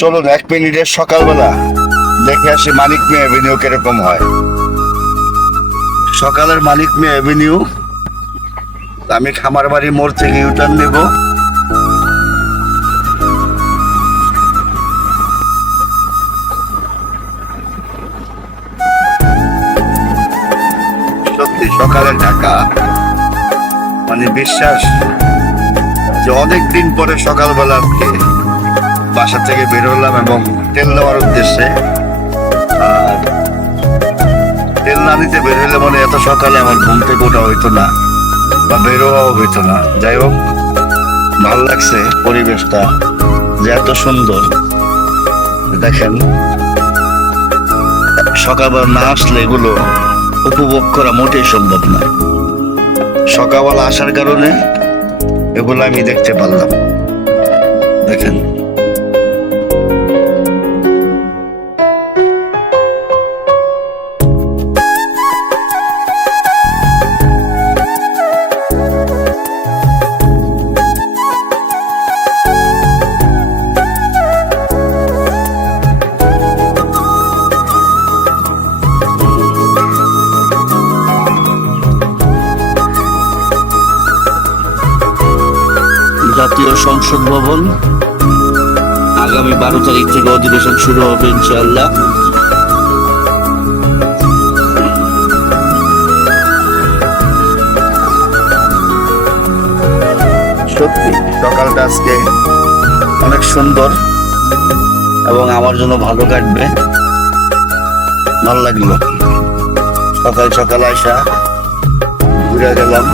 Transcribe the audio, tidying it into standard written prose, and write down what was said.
চলুন 1 মিনিটের সকালবেলা দেখে আসি মানিক মিয়া এভিনিউ কিরকম হয়। সকালের মানিক মিয়া এভিনিউ। আমি খামারবাড়ি মোড় থেকে ইউটার্ন নেব। সত্যি সকালের ঢাকা মানে বিশ্বাস যে অনেকদিন পরে সকালবেলা আজকে বাসা থেকে বের হলাম এবং তেল নেওয়ার উদ্দেশ্যে। আর তেল না নিতে বের হলে মানে এত সকালে আমার ঘুম থেকে ওঠা হইতো না বা বের হওয়াও হইতো না। যাই হোক, ভালো লাগছে পরিবেশটা যে এত সুন্দর। দেখেন, সকালবেলা না আসলে এগুলো উপভোগ করা মোটেই সম্ভব না। সকালবেলা আসার কারণে এগুলো আমি দেখতে পারলাম। দেখেন, জাতীয় সংসদ ভবন। আগামী 12 তারিখ থেকে অধিবেশন শুরু হবে ইনশাআল্লাহ। সত্যি সকালটা আজকে অনেক সুন্দর এবং আমার জন্য ভালো কাটবে। ভালো লাগলো সকাল সকাল আসা, ঘুরে গেলাম।